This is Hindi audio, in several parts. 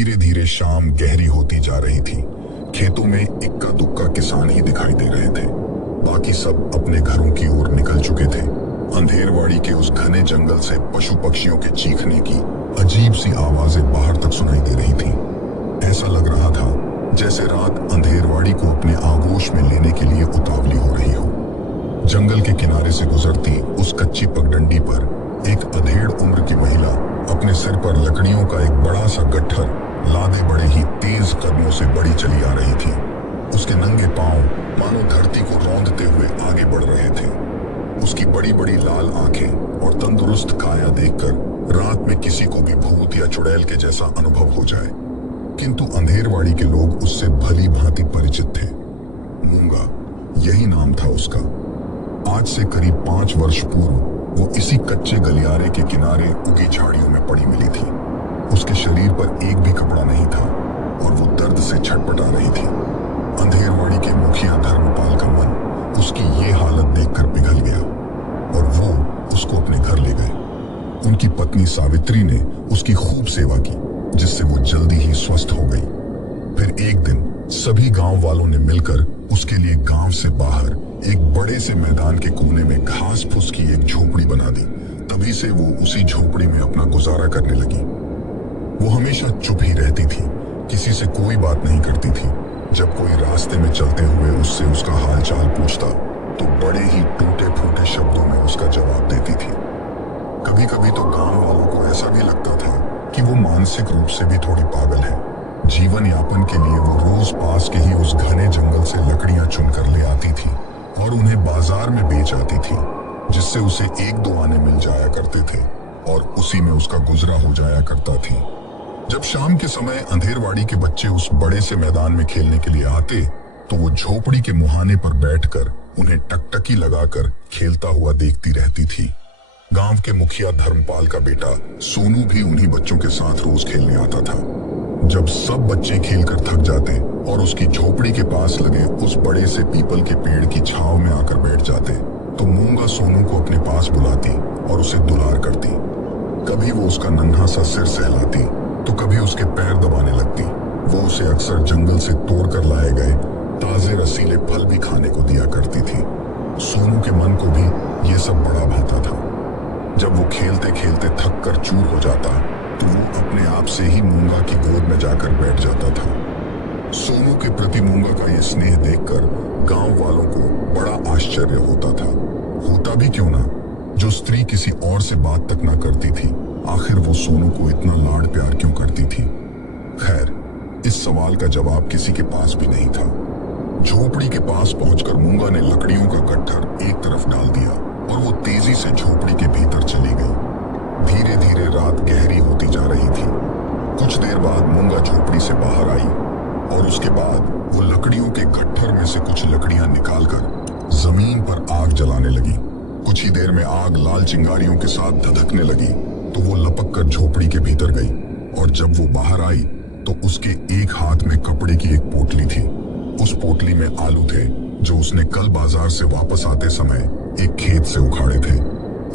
धीरे धीरे शाम गहरी होती जा रही थी। खेतों में इक्का दुक्का किसान ही दिखाई दे रहे थे। बाकी सब अपने घरों की ओर निकल चुके थे। अंधेरवाड़ी के उस घने जंगल से पशु पक्षियों के चीखने की अजीब सी आवाजें बाहर तक सुनाई दे रही थी। ऐसा लग रहा था जैसे रात अंधेरवाड़ी को अपने आगोश में लेने के लिए उतावली हो रही हो। जंगल के किनारे से गुजरती उस कच्ची पगडंडी पर एक अधेड़ उम्र की महिला अपने सिर पर लकड़ियों का एक बड़ा सा गट्ठर लादे बड़े ही तेज कदमों से बढ़ी चली आ रही थी। उसके नंगे पांव मानो धरती को रौंदते हुए आगे बढ़ रहे थे। उसकी बड़ी बड़ी लाल आंखें और तंदुरुस्त काया देखकर रात में किसी को भी भूत या चुड़ैल के जैसा अनुभव हो जाए। किंतु अंधेरवाड़ी के लोग उससे भली भांति परिचित थे। मूंगा, यही नाम था उसका। आज से करीब 5 वर्ष पूर्व वो इसी कच्चे गलियारे के किनारे उगी झाड़ियों में पड़ी मिली थी। उसके शरीर पर एक भी कपड़ा नहीं था और वो दर्द से छटपटा रही थी। अंधेरवाड़ी के मुखिया धर्मपाल का मन उसकी ये हालत देखकर पिघल गया और वो उसको अपने घर ले गए। उनकी पत्नी सावित्री ने उसकी खूब सेवा की, जिससे वो जल्दी ही स्वस्थ हो गई। फिर एक दिन सभी गांव वालों ने मिलकर उसके लिए गांव से बाहर एक बड़े से मैदान के कोने में घास फूस की एक झोपड़ी बना दी। तभी से वो उसी झोपड़ी में अपना गुजारा करने लगी। वो हमेशा चुप ही रहती थी, किसी से कोई बात नहीं करती थी। जब कोई रास्ते में चलते हुए उससे उसका हालचाल पूछता तो बड़े ही टूटे फूटे शब्दों में उसका जवाब देती थी। कभी कभी तो गांव वालों को ऐसा भी लगता था कि वो मानसिक रूप से भी थोड़ी पागल है। जीवन यापन के लिए वो रोज पास के ही उस घने जंगल से लकड़ियां चुनकर ले आती थी और उन्हें बाजार में बेच आती थी, जिससे उसे 1-2 आने मिल जाया करते थे और उसी में उसका गुजरा हो जाया करता थी। जब शाम के समय अंधेरवाड़ी के बच्चे उस बड़े से मैदान में खेलने के लिए आते तो वो झोपड़ी के मुहाने पर बैठकर उन्हें टकटकी लगाकर खेलता हुआ देखती रहती थी। गांव के मुखिया धर्मपाल का बेटा सोनू भी उन्हीं बच्चों के साथ रोज खेलने आता था। जब सब बच्चे खेलकर थक जाते और उसकी झोपड़ी के पास लगे उस बड़े से पीपल के पेड़ की छांव में आकर बैठ जाते तो मूंगा सोनू को अपने पास बुलाती और उसे दुलार करती। कभी वो उसका नन्हा सा सिर सहलाती तो कभी उसके पैर दबाने लगती। वो उसे अक्सर जंगल से तोड़ कर लाए गए ताजे रसीले फल भी खाने को दिया करती थी। सोनू के मन को भी ये सब बड़ा भाता था। जब वो खेलते खेलते थक कर चूर हो जाता तो वो अपने आप से ही मूंगा की गोद में जाकर बैठ जाता था। सोनू के प्रति मूंगा का ये स्नेह देखकर गांव वालों को बड़ा आश्चर्य होता था। होता भी क्यों ना, जो स्त्री किसी और से बात तक ना करती थी, आखिर वो सोनू को इतना लाड प्यार क्यों करती थी? खैर, इस सवाल का जवाब किसी के पास भी नहीं था। झोपड़ी के पास पहुंचकर मूंगा ने लकड़ियों का गट्ठर एक तरफ डाल दिया और वो तेजी से झोपड़ी के भीतर चली गई। धीरे धीरे रात गहरी होती जा रही थी। कुछ देर बाद मूंगा झोपड़ी से बाहर आई और उसके बाद वो लकड़ियों के गट्ठर में से कुछ लकड़ियां निकालकर जमीन पर आग जलाने लगी। कुछ ही देर में आग लाल चिंगारियों के साथ धधकने लगी तो वो लपक कर झोपड़ी के भीतर गई और जब वो बाहर आई तो उसके एक हाथ में कपड़े की एक पोटली थी। उस पोटली में आलू थे जो उसने कल बाजार से वापस आते समय एक खेत से उखाड़े थे।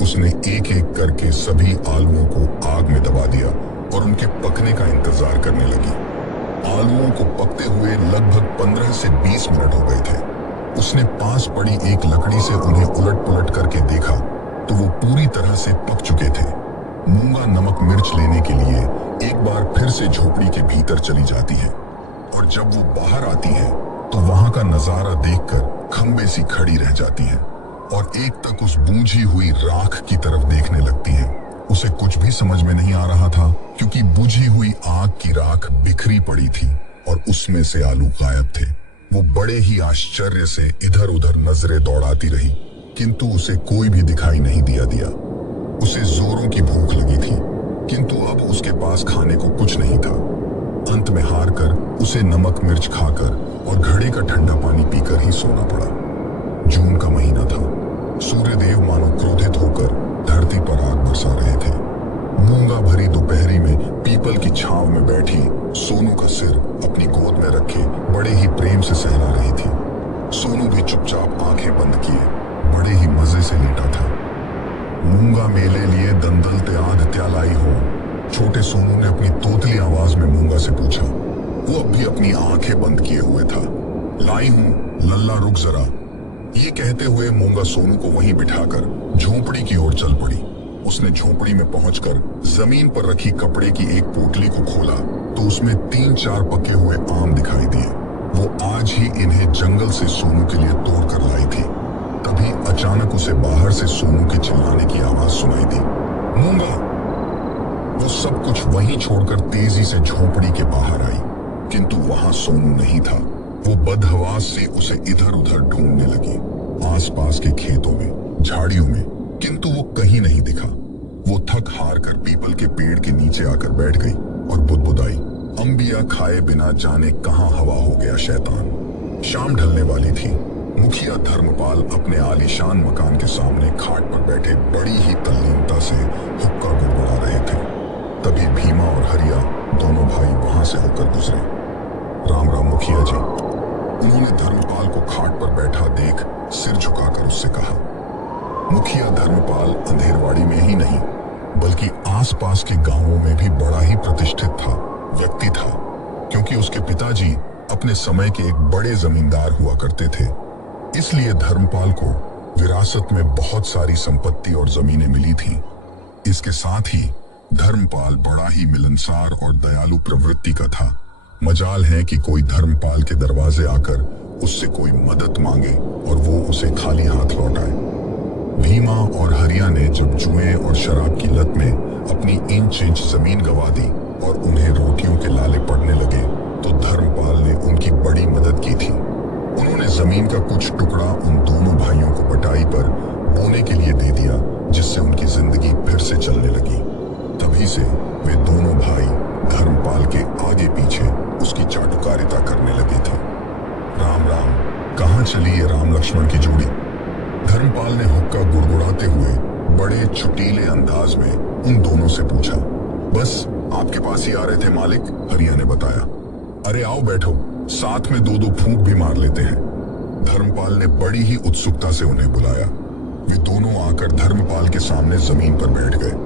उसने एक एक करके सभी आलूओं को आग में दबा दिया और उनके पकने का इंतजार करने लगी। आलूओं को पकते हुए लगभग 15 से 20 मिनट हो गए थे। उसने पास पड़ी एक लकड़ी से उन्हें उलट पुलट करके देखा तो वो पूरी तरह से पक चुके थे। मूंगा नमक मिर्च लेने के लिए एक बार फिर से झोपड़ी के भीतर चली जाती है और जब वो बाहर आती है तो वहां का नजारा देखकर खंबे सी खड़ी रह जाती है और एक तक उस बूझी हुई राख की तरफ देखने लगती है। उसे कुछ भी समझ में नहीं आ रहा था क्योंकि बुझी हुई आग की राख बिखरी पड़ी थी और उसमें से आलू गायब थे। वो बड़े ही आश्चर्य से इधर उधर नजरें दौड़ाती रही किंतु उसे कोई भी दिखाई नहीं दिया। उसे जोरों की भूख लगी थी किंतु अब उसके पास खाने को कुछ नहीं था। अंत में हार कर उसे नमक मिर्च खाकर और घड़े का ठंडा पानी पीकर ही सोना पड़ा। जून का महीना था। सूर्यदेव मानो क्रोधित होकर धरती पर आग बरसा रहे थे। मूंगा भरी दोपहरी में पीपल की छांव में बैठी सोनू का सिर अपनी गोद में रखे बड़े ही प्रेम से सहला रही थी। सोनू भी चुपचाप आंखें बंद किए बड़े ही मजे से लेटा था। मूंगा मेले लिए दंदल ते आध त्यालाई हो, छोटे सोनू ने अपनी तोतली आवाज में मूंगा मूंगा से पूछा। वो अब भी अपनी आंखें बंद किए हुए था। लाई हूं, लल्ला रुक जरा। ये कहते हुए मूंगा सोनू को वहीं बिठाकर झोंपड़ी की ओर चल पड़ी। उसने झोंपड़ी में पहुंचकर जमीन पर रखी कपड़े की एक पोटली को खोला तो उसमें 3-4 पके हुए आम दिखाई दिए। वो आज ही इन्हें जंगल से सोनू के लिए तोड़ कर लाई थी। तभी अचानक उसे बाहर से सोनू के चिल्लाने की आवाज सुनाई दी। मूंगा! वो सब कुछ वहीं छोड़कर तेजी से झोंपड़ी के बाहर आई, किंतु वहां सोनू नहीं था। वो बदहवास से उसे इधर उधर ढूंढने लगी, आसपास के खेतों में, झाड़ियों में, किंतु वो कहीं नहीं दिखा। वो थक हार कर पीपल के पेड़ के नीचे आकर बैठ गई और बुदबुदाई, अंबिया खाए बिना जाने कहां हवा हो गया शैतान। शाम ढलने वाली थी। मुखिया धर्मपाल अपने आलीशान मकान के सामने खाट पर बैठे बड़ी ही तल्लीनता से हुक्का गुड़गुड़ा रहे थे। तभी भीमा और हरिया दोनों भाई वहां से होकर गुजरे। राम राम मुखिया जी। उन्होंने धर्मपाल को खाट पर बैठा देख सिर झुकाकर उससे कहा। मुखिया धर्मपाल अंधेरवाड़ी में ही नहीं बल्कि आसपास के गांवों में भी बड़ा ही प्रतिष्ठित व्यक्ति था, क्योंकि उसके पिताजी अपने समय के एक बड़े जमींदार हुआ करते थे। इसलिए धर्मपाल को विरासत में बहुत सारी संपत्ति और जमीनें मिली थीं। इसके साथ ही धर्मपाल बड़ा ही मिलनसार और दयालु प्रवृत्ति का था। मजाल है कि कोई धर्मपाल के दरवाजे आकर उससे कोई मदद मांगे और वो उसे खाली हाथ लौटाए। भीमा और हरिया ने जब जुए और शराब की लत में अपनी इंच इंच जमीन गंवा दी और उन्हें रोटियों के लाले पड़ने लगे तो धर्मपाल ने उनकी बड़ी मदद की थी। उन्होंने जमीन का कुछ टुकड़ा उन दोनों भाइयों को बटाई पर बोने के लिए दे दिया, जिससे उनकी जिंदगी फिर से चलने लगी। तभी से वे दोनों भाई धर्मपाल के आगे पीछे उसकी चाटुकारिता करने लगे थे। राम राम। कहाँ चली ये राम लक्ष्मण की जोड़ी? धर्मपाल ने हुक्का गुड़गुड़ाते हुए बड़े छुटीले अंदाज में उन दोनों से पूछा। बस आपके पास ही आ रहे थे मालिक, हरिया ने बताया। अरे आओ बैठो, साथ में 2-2 फूंक भी मार लेते हैं। धर्मपाल ने बड़ी ही उत्सुकता से उन्हें बुलाया। वे दोनों आकर धर्मपाल के सामने जमीन पर बैठ गए।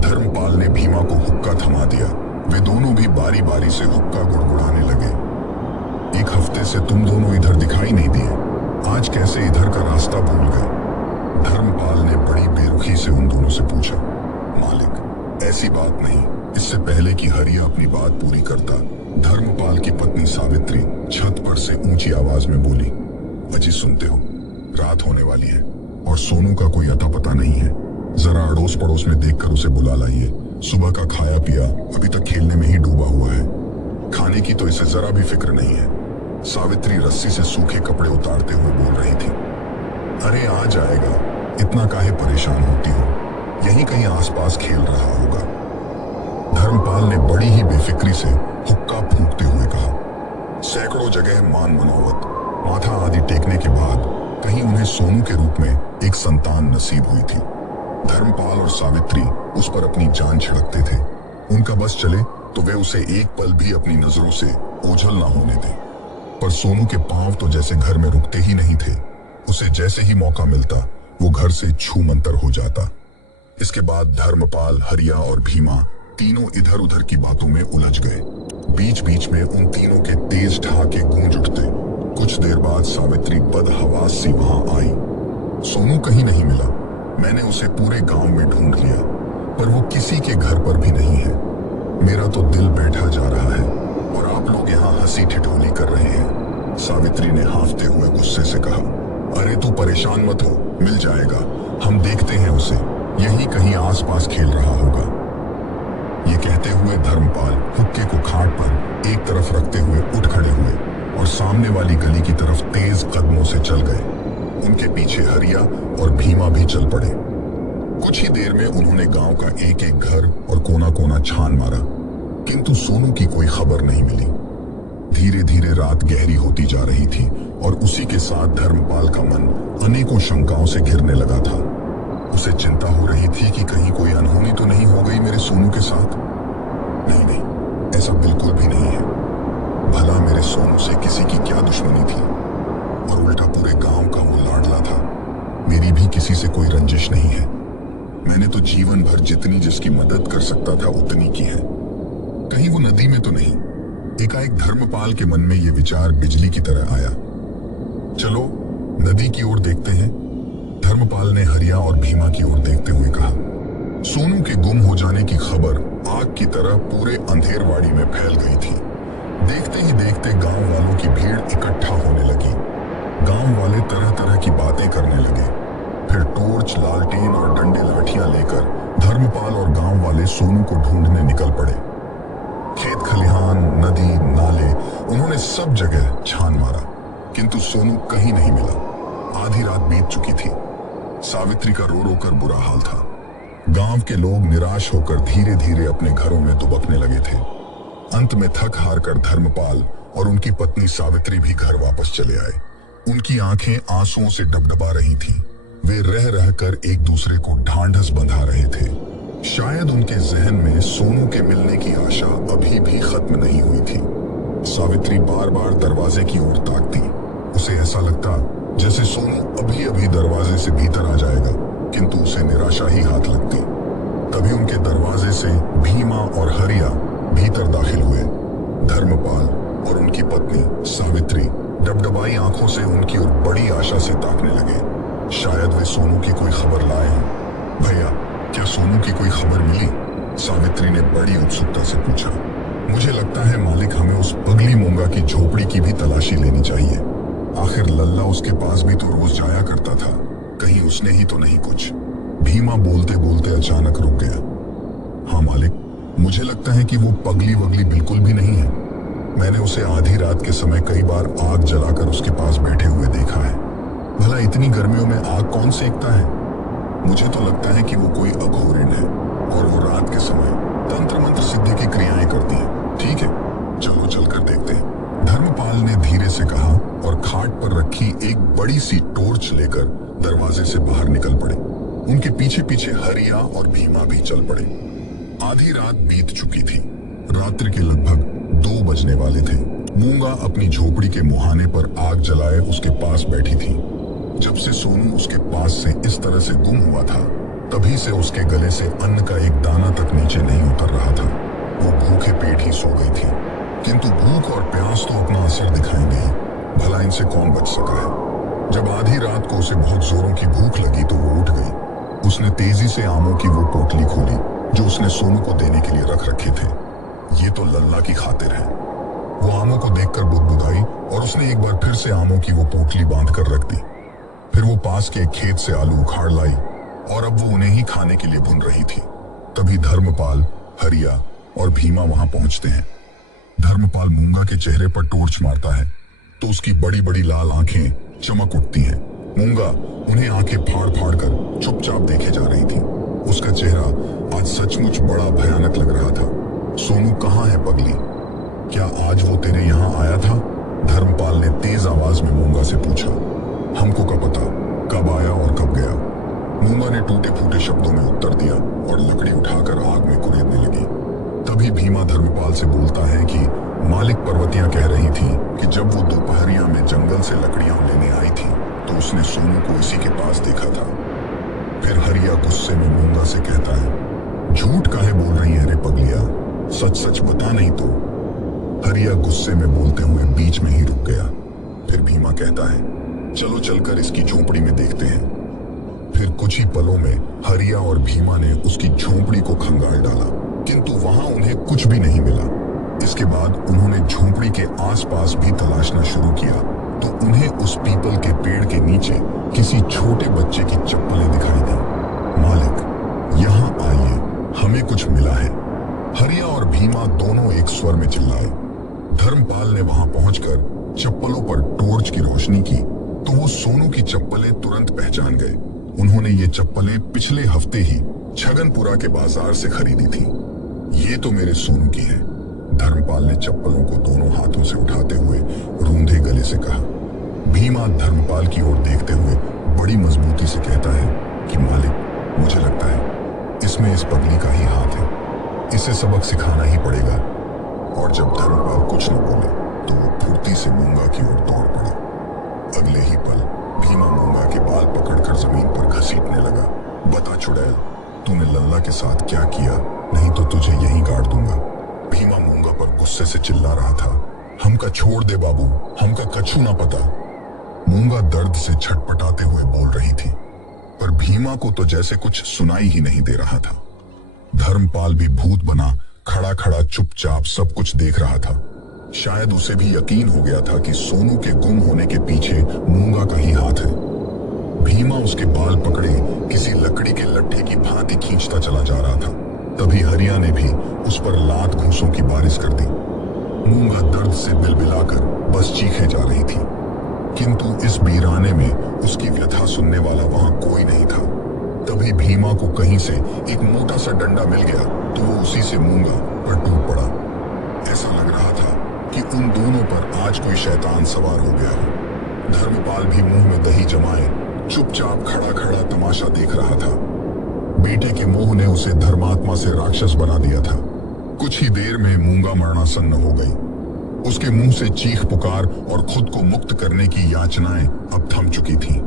धर्मपाल ने भीमा को हुक्का थमा दिया। वे दोनों भी बारी बारी से हुक्का गुड़गुड़ाने लगे। एक हफ्ते से तुम दोनों इधर दिखाई नहीं दिए, आज कैसे इधर का रास्ता भूल गए? धर्मपाल ने बड़ी बेरुखी से उन दोनों से पूछा। मालिक, ऐसी बात नहीं। इससे पहले कि हरिया अपनी बात पूरी करता, धर्मपाल की पत्नी सावित्री छत पर से ऊंची आवाज में बोली। अजी सुनते हो, रात होने वाली है और सोनू का कोई अता पता नहीं है। जरा अड़ोस पड़ोस में देखकर उसे बुला लाइए। सुबह का खाया पिया अभी तक खेलने में ही डूबा हुआ है। खाने की तो इसे जरा भी फिक्र नहीं है। सावित्री रस्सी से सूखे कपड़े उतारते हुए बोल रही थी। अरे आ जाएगा, इतना काहे परेशान होती हो? यहीं कहीं आसपास खेल रहा होगा। धर्मपाल ने बड़ी ही बेफिक्री से हुक्का फूंकते हुए कहा। सैकड़ों जगह मान मनौवत, माथा आदि टेकने के बाद कहीं उन्हें सोनू के रूप में एक संतान नसीब हुई थी। धर्मपाल और सावित्री उस पर अपनी जान छिड़कते थे। उनका बस चले तो वे उसे एक पल भी अपनी नजरों से ओझल ना होने दें। पर सोनू के पांव तो जैसे घर में रुकते ही नहीं थे। उसे जैसे ही मौका मिलता वो घर से छू मंतर हो जाता। इसके बाद धर्मपाल, हरिया और भीमा तीनों इधर उधर की बातों में उलझ गए। बीच बीच में उन तीनों के तेज ठहाके गूंज उठते। कुछ देर बाद सावित्री बदहवास सी वहां आई। सोनू कहीं नहीं मिला। मैंने उसे पूरे गांव में ढूंढ लिया, पर वो किसी के घर पर भी नहीं है। मेरा तो दिल बैठा जा रहा है और आप लोग यहाँ हंसी ठिठोली कर रहे हैं। सावित्री ने हांफते हुए गुस्से से कहा। अरे तू परेशान मत हो, मिल जाएगा। हम देखते हैं उसे, यहीं कहीं आसपास खेल रहा होगा। ये कहते हुए धर्मपाल हुक्के को खाट पर एक तरफ रखते हुए उठ खड़े हुए और सामने वाली गली की तरफ तेज कदमों से चल गए। उनके पीछे हरिया और भीमा भी चल पड़े। कुछ ही देर में उन्होंने गांव का एक एक घर और कोना कोना छान मारा, किंतु सोनू की कोई खबर नहीं मिली। धीरे धीरे रात गहरी होती जा रही थी और उसी के साथ धर्मपाल का मन अनेकों शंकाओं से घिरने लगा था। उसे चिंता हो रही थी कि कहीं कोई अनहोनी तो नहीं हो गई मेरे सोनू के साथ। नहीं नहीं, ऐसा बिल्कुल भी नहीं है। भला मेरे सोनू से किसी की क्या दुश्मनी थी? और उल्टा पूरे गांव का वो लाडला था। मेरी भी किसी से कोई रंजिश नहीं है। मैंने तो जीवन भर जितनी जिसकी मदद कर सकता था उतनी की है। कहीं वो नदी में तो नहीं? एकाएक धर्मपाल के मन में यह विचार बिजली की तरह आया। चलो नदी की ओर देखते हैं, धर्मपाल ने हरिया और भीमा की ओर देखते हुए कहा। सोनू के गुम हो जाने की खबर आग की तरह पूरे अंधेरवाड़ी में फैल गई थी। देखते ही देखते गांव वालों की भीड़ इकट्ठा होने लगी। गांव वाले तरह तरह की बातें करने लगे। फिर टॉर्च, लालटेन और डंडे लाठियां लेकर धर्मपाल और गांव वाले सोनू को ढूंढने निकल पड़े। खेत खलिहान, नदी, नाले, उन्होंने सब जगह छान मारा, किंतु सोनू कहीं नहीं मिला। आधी रात बीत चुकी थी। सावित्री का रो रो कर बुरा हाल था। गांव के लोग निराश होकर धीरे धीरे अपने घरों में दुबकने लगे थे। अंत में थक हार कर धर्मपाल और उनकी पत्नी सावित्री भी घर वापस चले आए। उनकी आंखें आंसुओं से डबडबा रही थीं। वे रह रह कर एक दूसरे को ढांढस बंधा रहे थे। शायद उनके जहन में सोनू के मिलने की आशा अभी भी खत्म नहीं हुई थी। सावित्री बार बार दरवाजे की ओर ताकती। उसे ऐसा लगता जैसे सोनू अभी अभी दरवाजे से भीतर आ जाएगा, किंतु उसे निराशा ही हाथ लगती। कभी उनके दरवाजे से भीमा और हरिया भीतर दाखिल हुए। धर्मपाल और उनकी पत्नी सावित्री डबडबाई आंखों से उनकी ओर बड़ी आशा से ताकने लगे। शायद वे सोनू की कोई खबर लाए हों। भैया, क्या सोनू की कोई खबर मिली? सावित्री ने बड़ी उत्सुकता से पूछा। मुझे लगता है मालिक, हमें उस पगली मूंगा की झोपड़ी की भी तलाशी लेनी चाहिए। आखिर लल्ला उसके पास भी तो रोज जाया करता था, कहीं उसने ही तो नहीं कुछ। भीमा बोलते बोलते अचानक रुक गया। हाँ मालिक, मुझे लगता है कि वो पगली वगली बिल्कुल भी नहीं है। मैंने उसे आधी रात के समय कई बार आग जलाकर उसके पास बैठे हुए देखा है। भला इतनी गर्मियों में आग कौन सेकता है? मुझे तो लगता है कि वो कोई अघोरिण है और वो रात के समय तंत्र मंत्र सिद्धि की क्रियाएं करती है। ठीक है, चलो चलकर देखते हैं, धर्मपाल ने धीरे से कहा और खाट पर रखी एक बड़ी सी टॉर्च लेकर दरवाजे से बाहर निकल पड़े। उनके पीछे पीछे हरिया और भीमा भी चल पड़े। आधी रात बीत चुकी थी। रात्रि के लगभग 2 बजने वाले थे। मूंगा अपनी झोपड़ी के मुहाने पर आग जलाए उसके पास बैठी थी। जब से सोनू उसके पास से इस तरह से गुम हुआ था, तभी से उसके गले से अन्न का एक दाना तक नीचे नहीं उतर रहा था। वो भूखे पेट ही सो गई थी, किंतु भूख और प्यास तो अपना असर दिखाएंगे ही। भला इनसे कौन बच सका है? जब आधी रात को उसे बहुत जोरों की भूख लगी तो वो उठ गई। उसने तेजी से आमों की वो पोटली खोली जो उसने सोनू को देने के लिए रख रखे थे। ये तो लल्ला की खातिर है। वो आमों को देखकर बुदबुदाई और उसने एक बार फिर से आमों की वो पोटली बांध कर रख दी। फिर वो पास के एक खेत से आलू उखाड़ लाई और अब वो उन्हें ही खाने के लिए भून रही थी। तभी धर्मपाल, हरिया और भीमा वहां पहुंचते हैं। धर्मपाल मूंगा के चेहरे पर टॉर्च मारता है तो उसकी बड़ी बड़ी लाल आंखें चमक उठती हैं। मूंगा उन्हें आंखें फाड़ फाड़ कर चुपचाप देखे जा रही थी। उसका चेहरा आज सचमुच बड़ा भयानक लग रहा था। सोनू कहाँ है पगली? क्या आज वो तेरे यहाँ आया था? धर्मपाल ने तेज आवाज में मूंगा से पूछा। हमको क्या पता कब आया और कब गया? मूंगा ने टूटे फूटे शब्दों में उत्तर दिया और लकड़ी उठाकर आग में कुरेदने लगी। तभी भीमा धर्मपाल से बोलता है कि मालिक पर्वतियां कह रही थी कि जब वो दोपहरिया में जंगल से लकड़ियां लेने आई थी तो उसने सोनू को इसी के पास देखा था। फिर हरिया गुस्से में मूंगा से कहता है, झूठ काहे बोल रही है रे पगलिया, सच सच बता नहीं तो। हरिया गुस्से में बोलते हुए बीच में ही रुक गया। फिर भीमा कहता है, चलो चलकर इसकी झोपड़ी में देखते हैं। फिर कुछ ही पलों में हरिया और भीमा ने उसकी झोपड़ी को खंगाल डाला, किंतु वहां उन्हें कुछ भी नहीं मिला। इसके बाद उन्होंने झोपड़ी के आसपास भी तलाशना शुरू किया तो उन्हें उस पीपल के पेड़ के नीचे किसी छोटे बच्चे की चप्पलें दिखाई दी। मालिक, यहाँ आइए, हमें कुछ मिला है। हरिया और भीमा दोनों एक स्वर में चिल्लाए। धर्मपाल ने वहां पहुंचकर चप्पलों पर टॉर्च की रोशनी की तो वो सोनू की चप्पलें तुरंत पहचान गए। उन्होंने ये चप्पलें पिछले हफ्ते ही छगनपुरा के बाजार से खरीदी थी। ये तो मेरे सोनू की है। धर्मपाल ने चप्पलों को दोनों हाथों से उठाते हुए रूंधे गले से कहा। भीमा धर्मपाल की ओर देखते हुए बड़ी मजबूती से कहता है कि मालिक, मुझे लगता है इसमें इस पगली का ही हाथ है। इसे सबक सिखाना ही पड़ेगा। और जब धर्मपाल कुछ न बोले तो वो फुर्ती से मूंगा की ओर दौड़ पड़े। अगले ही पल भीमा मूंगा के बाल पकड़कर जमीन पर घसीटने लगा। बता चुड़ैल, तूने लल्ला के साथ क्या किया, नहीं तो तुझे यहीं गाड़ दूंगा। भीमा मूंगा पर गुस्से से चिल्ला रहा था, हमका छोड़ दे बाबू, हमका कछु ना पता। मूंगा दर्द से छटपटाते हुए बोल रही थी, पर भीमा को तो जैसे कुछ सुनाई ही नहीं दे रहा था। धर्मपाल भी भूत बना खड़ा खड़ा चुपचाप सब कुछ देख रहा था। शायद उसे भी यकीन हो गया था कि सोनू के गुम होने के पीछे मूंगा का ही हाथ है। भीमा उसके बाल पकड़े किसी लकड़ी के लट्ठे की भांति खींचता चला जा रहा था। तभी हरिया ने भी उस पर लात घूंसों की बारिश कर दी। मूंगा दर्द से बिलबिलाकर बस चीखे जा रही थी, किंतु इस वीराने में उसकी व्यथा सुनने वाला वहां कोई नहीं था। तभी भीमा को कहीं से एक मोटा सा डंडा मिल गया तो वो उसी से मूंगा पर टूट पड़ा। ऐसा लग रहा था कि उन दोनों पर आज कोई शैतान सवार हो गया हो। धर्मपाल भी मुंह में दही जमाए चुपचाप खड़ा खड़ा तमाशा देख रहा था। बेटे के मोह ने उसे धर्मात्मा से राक्षस बना दिया था। कुछ ही देर में मूंगा मरणासन्न हो गई। उसके मुंह से चीख पुकार और खुद को मुक्त करने की याचनाएं अब थम चुकी थीं।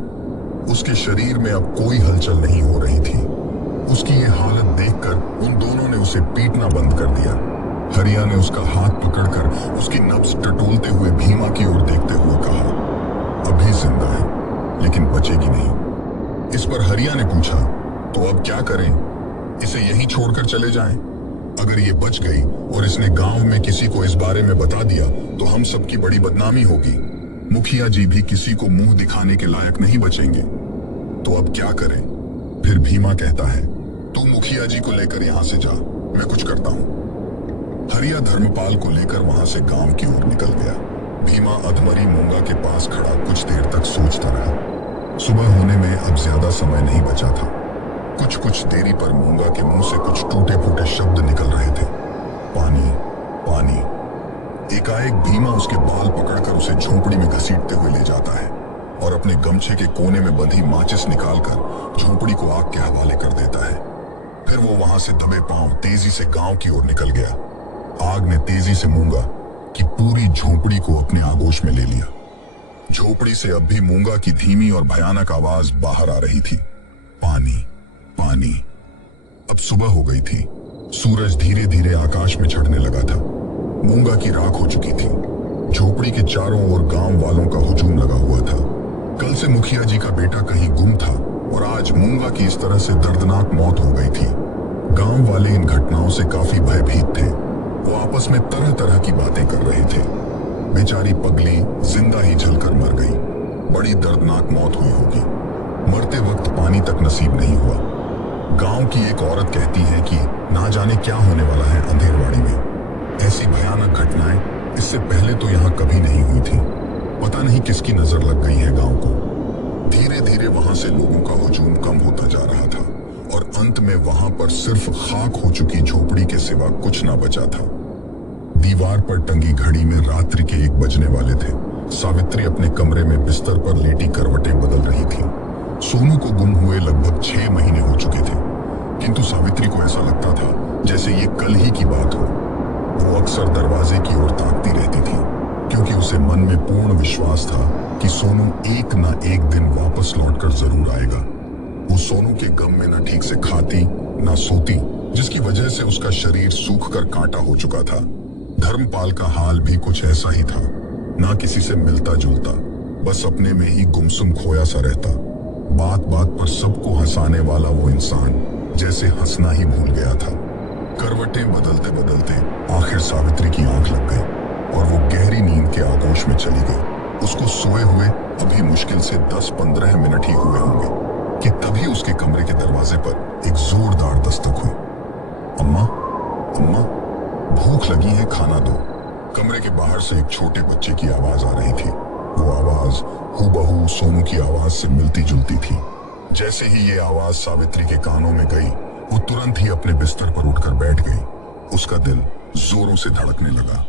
उसके शरीर में अब कोई हलचल नहीं हो रही थी। उसकी ये हालत देखकर उन दोनों ने उसे पीटना बंद कर दिया। हरिया ने उसका हाथ पकड़कर उसकी नब्ज टटोलते हुए भीमा की ओर देखते हुए कहा, अभी जिंदा है लेकिन बचेगी नहीं। इस पर हरिया ने पूछा, तो अब क्या करें? इसे यहीं छोड़कर चले जाएं? अगर ये बच गई और इसने गांव में किसी को इस बारे में बता दिया तो हम सबकी बड़ी बदनामी होगी। मुखिया जी भी किसी को मुंह दिखाने के लायक नहीं बचेंगे। तो अब क्या करें? फिर भीमा कहता है, तू मुखिया जी को लेकर यहां से जा, मैं कुछ करता हूं। हरिया धर्मपाल को लेकर वहां से गांव की ओर निकल गया। भीमा अधमरी मूंगा के पास खड़ा कुछ देर तक सोचता रहा। सुबह होने में अब ज्यादा समय नहीं बचा था। कुछ देरी पर मूंगा के मुंह से कुछ टूटे फूटे शब्द निकल रहे थे, पानी पानी। एकाएक भीमा उसके बाल पकड़कर उसे झोंपड़ी में घसीटते हुए ले जाता है और अपने गमछे के कोने में बंधी माचिस निकालकर झोंपड़ी को आग के हवाले कर देता है। फिर वो वहां से दबे पांव तेजी से गांव की ओर निकल गया। आग ने तेजी से मूंगा की पूरी झोंपड़ी को अपने आगोश में ले लिया। झोंपड़ी से अब भी मूंगा की धीमी और भयानक आवाज बाहर आ रही थी, पानी पानी। अब सुबह हो गई थी। सूरज धीरे धीरे आकाश में चढ़ने लगा था। मूंगा की राख हो चुकी थी। झोपड़ी के चारों ओर गांव वालों का हुजूम लगा हुआ था। कल से मुखिया जी का बेटा कहीं गुम था और आज मूंगा की इस तरह से दर्दनाक मौत हो गई थी। गांव वाले इन घटनाओं से काफी भयभीत थे। वो आपस में तरह तरह की बातें कर रहे थे। बेचारी पगली जिंदा ही जलकर मर गई। बड़ी दर्दनाक मौत हुई होगी। मरते वक्त पानी तक नसीब नहीं हुआ। गांव की एक औरत कहती है कि ना जाने क्या होने वाला है अंधेरवाड़ी में। ऐसी भयानक घटनाएं इससे पहले तो यहाँ कभी नहीं हुई थी। पता नहीं किसकी नजर लग गई है गांव को। धीरे धीरे वहां से लोगों का हुजूम कम होता जा रहा था और अंत में वहां पर सिर्फ खाक हो चुकी झोपड़ी के सिवा कुछ ना बचा था। दीवार पर टंगी घड़ी में रात्रि के 1 बजने वाले थे। सावित्री अपने कमरे में बिस्तर पर लेटी करवटें बदल रही थी। सोनू को गुम हुए लगभग 6 महीने हो चुके थे, किंतु सावित्री को ऐसा लगता था जैसे ये कल ही की बात हो। वो अक्सर दरवाजे की ओर ताकती रहती थी, क्योंकि उसे मन में पूर्ण विश्वास था कि सोनू एक ना एक दिन वापस लौटकर जरूर आएगा। वो सोनू के गम में न ठीक से खाती न सोती, जिसकी वजह से उसका शरीर सूखकर कांटा हो चुका था। धर्मपाल का हाल भी कुछ ऐसा ही था, ना किसी से मिलता जुलता, बस अपने में ही गुमसुम खोया सा रहता। बात बात पर सबको हंसाने वाला वो इंसान जैसे हंसना ही भूल गया था। करवटें बदलते बदलते आखिर सावित्री की आंख लग गई और वो गहरी नींद के आगोश में चली गई। उसको सोए हुए अभी मुश्किल से 10-15 मिनट ही हुए होंगे कि तभी उसके कमरे के दरवाजे पर एक जोरदार दस्तक हुई। अम्मा, अम्मा, भूख लगी है, खाना दो। कमरे के बाहर से एक छोटे बच्चे की आवाज आ रही थी। वो आवाज हूबहू सोनू की आवाज से मिलती जुलती थी। जैसे ही ये आवाज सावित्री के कानों में गई, वो तुरंत ही अपने बिस्तर पर उठकर बैठ गई। उसका दिल जोरों से धड़कने लगा।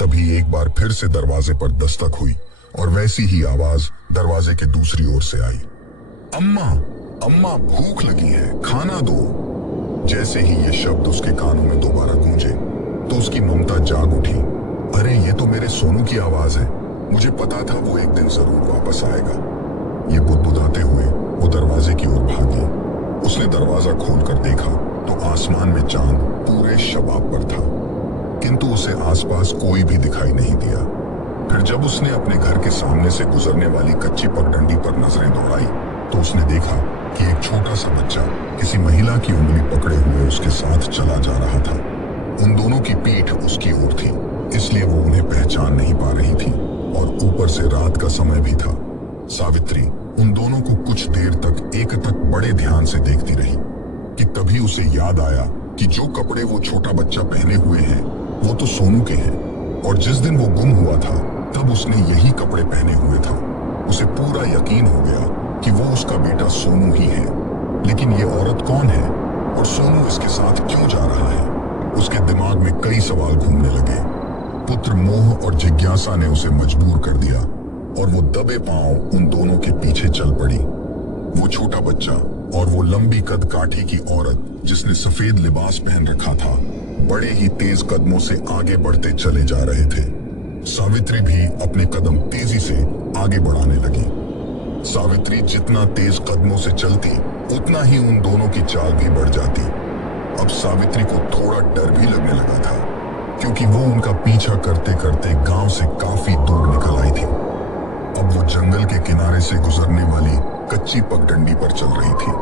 तभी एक बार फिर से दरवाजे पर दस्तक हुई और वैसी ही आवाज दरवाजे के दूसरी ओर से आई, अम्मा, अम्मा, भूख लगी है, खाना दो। जैसे ही ये शब्द उसके कानों में दोबारा गूंजे तो उसकी ममता जाग उठी। अरे ये तो मेरे सोनू की आवाज है। मुझे पता था वो एक दिन जरूर वापस आएगा। ये बुदबुदाते हुए वो दरवाजे की ओर भागी। उसने दरवाजा खोलकर देखा तो आसमान में चांद पूरे शबाब पर था। किंतु उसे आसपास कोई भी दिखाई नहीं दिया। फिर जब उसने अपने घर के सामने से गुजरने वाली कच्ची पगडंडी पर नजरें दौड़ाई तो उसने देखा कि एक छोटा सा बच्चा किसी महिला की उंगली पकड़े हुए उसके साथ चला जा रहा था। उन दोनों की पीठ उसकी ओर थी, इसलिए वो उन्हें पहचान नहीं पा रही थी और ऊपर से रात का समय भी था। सावित्री उन दोनों को कुछ देर तक एकटक बड़े ध्यान से देखती रही कि तभी उसे याद आया कि जो कपड़े वो छोटा बच्चा पहने हुए हैं वो तो सोनू के हैं, और जिस दिन वो गुम हुआ था तब उसने यही कपड़े पहने हुए था। उसे पूरा यकीन हो गया कि वो उसका बेटा सोनू ही है। लेकिन ये औरत कौन है और सोनू इसके साथ क्यों जा रहा है? उसके दिमाग में कई सवाल घूमने लगे। पुत्र मोह और जिज्ञासा ने उसे मजबूर कर दिया और वो दबे पांव उन दोनों के पीछे चल पड़ी। वो छोटा बच्चा और वो लंबी कद काठी की औरत जिसने सफेद लिबास पहन रखा था, बड़े ही तेज कदमों से आगे बढ़ते चले जा रहे थे। सावित्री भी अपने कदम तेजी से आगे बढ़ाने लगी। सावित्री जितना तेज कदमों से चलती उतना ही उन दोनों की चाल भी बढ़ जाती। अब सावित्री को थोड़ा डर भी लगने लगा था, क्योंकि वो उनका पीछा करते करते गांव से काफी दूर निकल आई थी। अब वो जंगल के किनारे से गुजरने वाली कच्ची पगडंडी पर चल रही थी।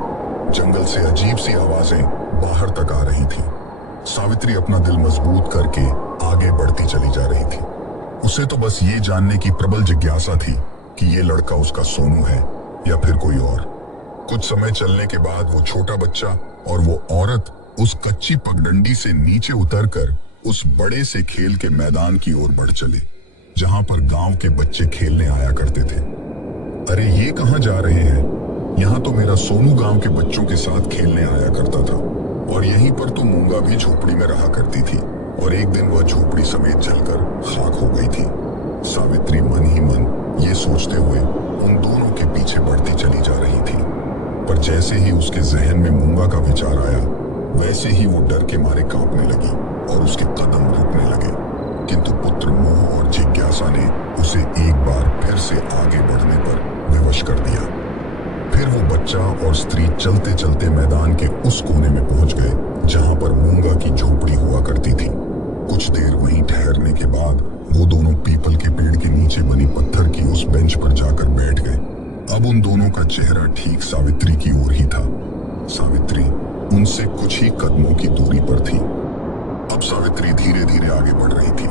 जंगल से अजीब सी आवाजें बाहर तक आ रही थी। सावित्री अपना दिल मजबूत करके आगे बढ़ती चली जा रही थी। उसे तो बस ये जानने की प्रबल जिज्ञासा थी कि ये लड़का उसका सोनू है या फिर कोई और। कुछ समय चलने के बाद वो छोटा बच्चा और वो औरत उस कच्ची पगडंडी से नीचे उतरकर उस बड़े से खेल के मैदान की ओर बढ़ चले, जहां पर गांव के बच्चे खेलने आया करते थे। अरे ये कहां जा रहे हैं? यहाँ तो मेरा सोनू गांव के बच्चों के साथ खेलने आया करता था, और यहीं पर तो मूंगा भी झोपड़ी में रहा करती थी, और एक दिन वह झोपड़ी समेत जलकर खाक हो गई थी। सावित्री मन ही मन ये सोचते हुए उन दोनों के पीछे बढ़ती चली जा रही थी। पर जैसे ही उसके जहन में मूंगा का विचार आया, वैसे ही वो डर के मारे कांपने लगी और उसके कदम रुकने लगे। किंतु पुत्र मोह और जिज्ञासा ने उसे एक बार फिर से आगे बढ़ने पर विवश कर दिया। फिर वो बच्चा और स्त्री चलते चलते मैदान के उस कोने में पहुंच गए जहां पर मूंगा की झोपड़ी हुआ करती थी। कुछ देर वहीं ठहरने के बाद वो दोनों पीपल के पेड़ के नीचे बनी पत्थर की उस बेंच पर जाकर बैठ गए। अब उन दोनों का चेहरा ठीक सावित्री की ओर ही था। सावित्री उनसे कुछ ही कदमों की दूरी पर थी। अब सावित्री धीरे धीरे आगे बढ़ रही थी।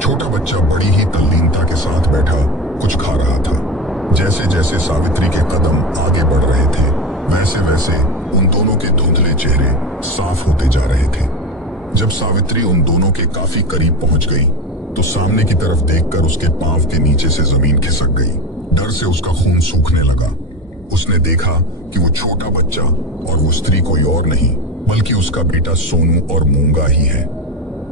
छोटा बच्चा बड़ी ही तल्लीनता के साथ बैठा कुछ खा रहा था। जैसे जैसे सावित्री के कदम आगे बढ़ रहे थे, वैसे वैसे उन दोनों के धुंधले चेहरे साफ होते जा रहे थे। जब सावित्री उन दोनों के काफी करीब पहुंच गई तो सामने की तरफ देखकर उसके पांव के नीचे से जमीन खिसक गई। डर से उसका खून सूखने लगा। उसने देखा कि वो छोटा बच्चा और वो स्त्री कोई और नहीं बल्कि उसका बेटा सोनू और मूंगा ही है।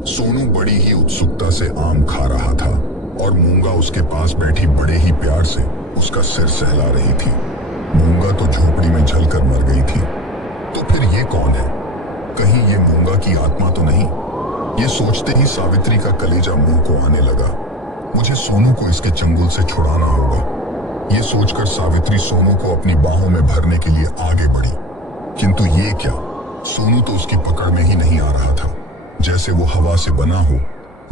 सोनू बड़ी ही उत्सुकता से आम खा रहा था और मूंगा उसके पास बैठी बड़े ही प्यार से उसका सिर सहला रही थी। मूंगा तो झोपड़ी में जलकर मर गई थी। तो फिर ये कौन है? कहीं ये मूंगा की आत्मा तो नहीं? ये सोचते ही सावित्री का कलेजा मुंह को आने लगा। मुझे सोनू को इसके चंगुल से छुड़ाना होगा। ये सोचकर सावित्री सोनू को अपनी बाहों में भरने के लिए आगे बढ़ी, किंतु ये क्या, सोनू तो उसकी पकड़ में ही नहीं आ रहा था। जैसे वो हवा से बना हो,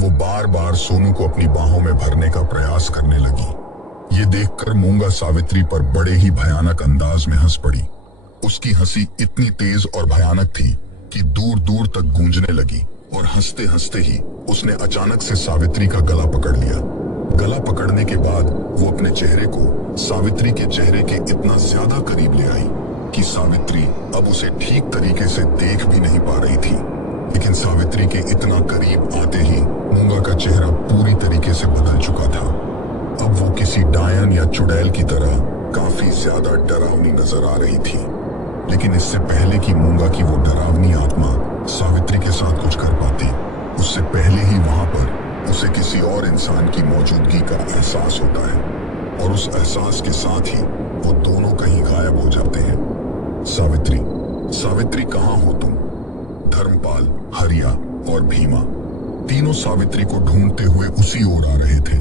वो बार बार सोनू को अपनी बाहों में भरने का प्रयास करने लगी। ये देखकर मूंगा सावित्री पर बड़े ही भयानक अंदाज में हंस पड़ी। उसकी हंसी इतनी तेज और भयानक थी कि दूर दूर तक गूंजने लगी, और हंसते हंसते ही उसने अचानक से सावित्री का गला पकड़ लिया। गला पकड़ने के बाद वो अपने चेहरे को सावित्री के चेहरे के इतना ज्यादा करीब ले आई कि सावित्री अब उसे ठीक तरीके से देख भी नहीं पा रही थी। लेकिन सावित्री के इतना करीब आते ही मूंगा का चेहरा पूरी तरीके से बदल चुका था। अब वो किसी डायन या चुड़ैल की तरह काफी ज्यादा डरावनी नजर आ रही थी। लेकिन इससे पहले कि मूंगा की वो डरावनी आत्मा सावित्री के साथ कुछ कर पाती, उससे पहले ही वहां पर उसे किसी और इंसान की मौजूदगी का एहसास होता है, और उस एहसास के साथ ही वो दोनों कहीं गायब हो जाते हैं। सावित्री, सावित्री कहाँ हो तुम? धर्मपाल, हरिया और भीमा तीनों सावित्री को ढूंढते हुए उसी ओर आ रहे थे।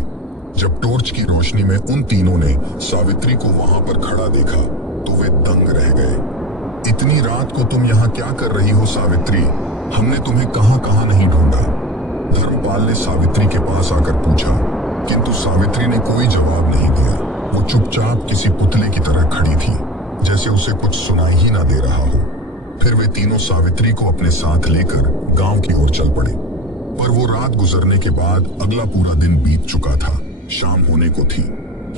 जब टॉर्च की रोशनी में उन तीनों ने सावित्री को वहां पर खड़ा देखा तो वे दंग रह गए। इतनी रात को तुम यहाँ क्या कर रही हो सावित्री? हमने तुम्हें कहाँ कहाँ नहीं ढूंढा। धर्मपाल ने सावित्री के पास आकर पूछा, किंतु सावित्री ने कोई जवाब नहीं दिया। वो चुपचाप किसी पुतले की तरह खड़ी थी, जैसे उसे कुछ सुनाई ही ना दे रहा हो। फिर वे तीनों सावित्री को अपने साथ लेकर गांव की ओर चल पड़े। पर वो रात गुजरने के बाद अगला पूरा दिन बीत चुका था, शाम होने को थी,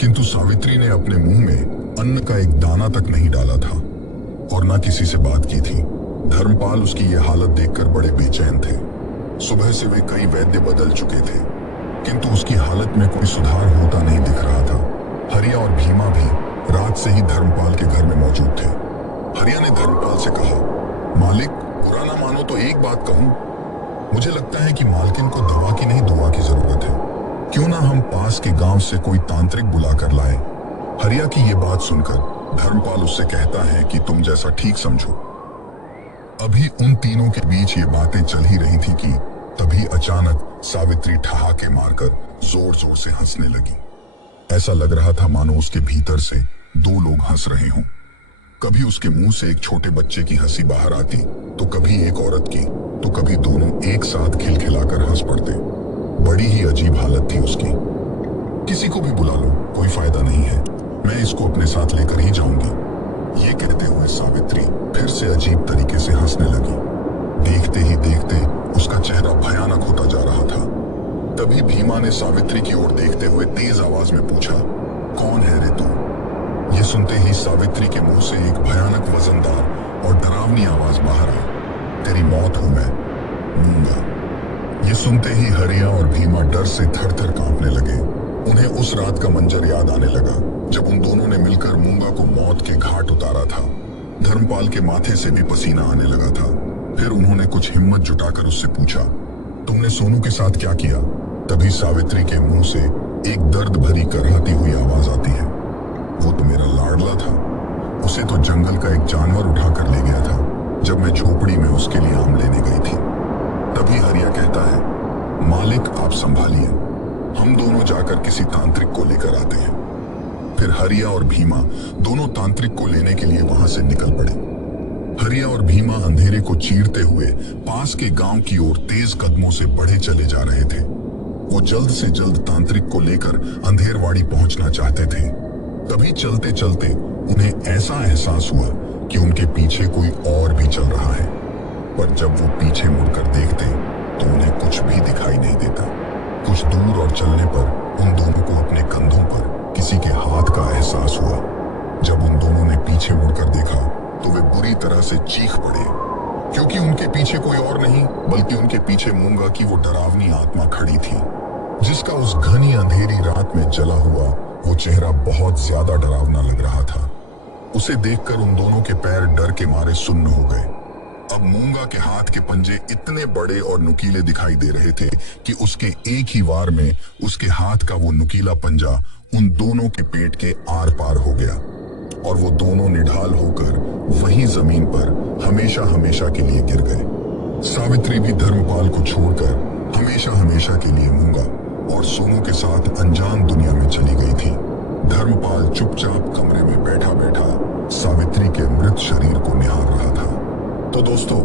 किंतु सावित्री ने अपने मुंह में अन्न का एक दाना तक नहीं डाला था और न किसी से बात की थी। धर्मपाल उसकी ये हालत देखकर बड़े बेचैन थे। सुबह से वे कई वैद्य बदल चुके थे, किंतु उसकी हालत में कोई सुधार होता नहीं दिख रहा था। हरिया और भीमा भी रात से ही धर्मपाल के घर में मौजूद थे। हरिया ने धर्मपाल से कहा, मालिक, बुरा ना मानो तो एक बात कहूं, मुझे लगता है कि मालकिन को दवा की नहीं दुआ की जरूरत है। क्यों ना हम पास के गांव से कोई तांत्रिक बुलाकर लाए। हरिया की ये बात सुनकर धर्मपाल उससे कहता है कि तुम जैसा ठीक समझो। अभी उन तीनों के बीच ये बातें चल ही रही थी कि तभी अचानक सावित्री ठहाके मारकर जोर जोर से हंसने लगी। ऐसा लग रहा था मानो उसके भीतर से दो लोग हंस रहे हों। कभी उसके मुंह से एक छोटे बच्चे की हंसी बाहर आती, तो कभी एक औरत की, तो कभी दोनों एक साथ खिलखिलाकर हंस पड़ते। बड़ी ही अजीब हालत थी उसकी। किसी को भी बुला लो, कोई फायदा नहीं है, मैं इसको अपने साथ लेकर ही जाऊंगी। ये कहते हुए सावित्री फिर से अजीब तरीके से हंसने लगी। देखते ही देखते उसका चेहरा भयानक होता जा रहा था। तभी भीमा ने सावित्री की ओर देखते हुए तेज आवाज में पूछा, कौन है रे तू? ये सुनते ही सावित्री के मुंह से एक भयानक वजनदार और डरावनी आवाज बाहर आई, तेरी मौत हूं मैं, मूंगा। ये सुनते ही हरिया और भीमा डर से थर थर कांपने लगे। उन्हें उस रात का मंजर याद आने लगा जब उन दोनों ने मिलकर मूंगा को मौत के घाट उतारा था। धर्मपाल के माथे से भी पसीना आने लगा था। फिर उन्होंने कुछ हिम्मत जुटाकर उससे पूछा, तुमने सोनू के साथ क्या किया? तभी सावित्री के मुंह से एक दर्द भरी कराहती हुई आवाज आती है, वो तो मेरा लाडला था, उसे तो जंगल का एक जानवर उठाकर ले गया था जब मैं झोपड़ी में उसके लिए आम लेने गई थी। तभी हरिया कहता है, मालिक आप संभालिए, हम दोनों जाकर किसी तांत्रिक को लेकर आते हैं। फिर हरिया और भीमा दोनों तांत्रिक को लेने के लिए वहां से निकल पड़े। हरिया और भीमा अंधेरे को चीरते हुए पास के गांव की ओर तेज कदमों से बढ़े चले जा रहे थे। वो जल्द से जल्द तांत्रिक को लेकर अंधेरवाड़ी पहुंचना चाहते थे। तभी चलते चलते उन्हें ऐसा एहसास हुआ कि उनके पीछे कोई और भी चल रहा है। पर जब वो पीछे मुड़कर देखते तो उन्हें कुछ भी दिखाई नहीं देता। कुछ दूर और चलने पर उन दोनों को अपने कंधों पर किसी के हाथ का एहसास हुआ। जब उन दोनों ने पीछे मुड़कर देखा तो वे बुरी तरह से चीख पड़े, क्योंकि उनके पीछे कोई और नहीं बल्कि उनके पीछे मूंगा की वो डरावनी आत्मा खड़ी थी, जिसका उस घनी अंधेरी रात में जला हुआ वो चेहरा बहुत ज्यादा डरावना लग रहा था। उसे देखकर उन दोनों के पैर डर के मारे सुन्न हो गए। अब मूंगा के हाथ के पंजे इतने बड़े और नुकीले दिखाई दे रहे थे कि उसके एक ही वार में उसके हाथ का वो नुकीला पंजा उन दोनों के पेट के आर पार हो गया और वो दोनों निढाल होकर वहीं जमीन पर हमेशा हमेशा के लिए गिर गए। सावित्री भी धर्मपाल को छोड़कर हमेशा हमेशा के लिए मूंगा और सोनू के साथ अनजान दुनिया में चली गई थी। धर्मपाल चुपचाप कमरे में बैठा बैठा सावित्री के मृत शरीर को निहार रहा था। तो दोस्तों,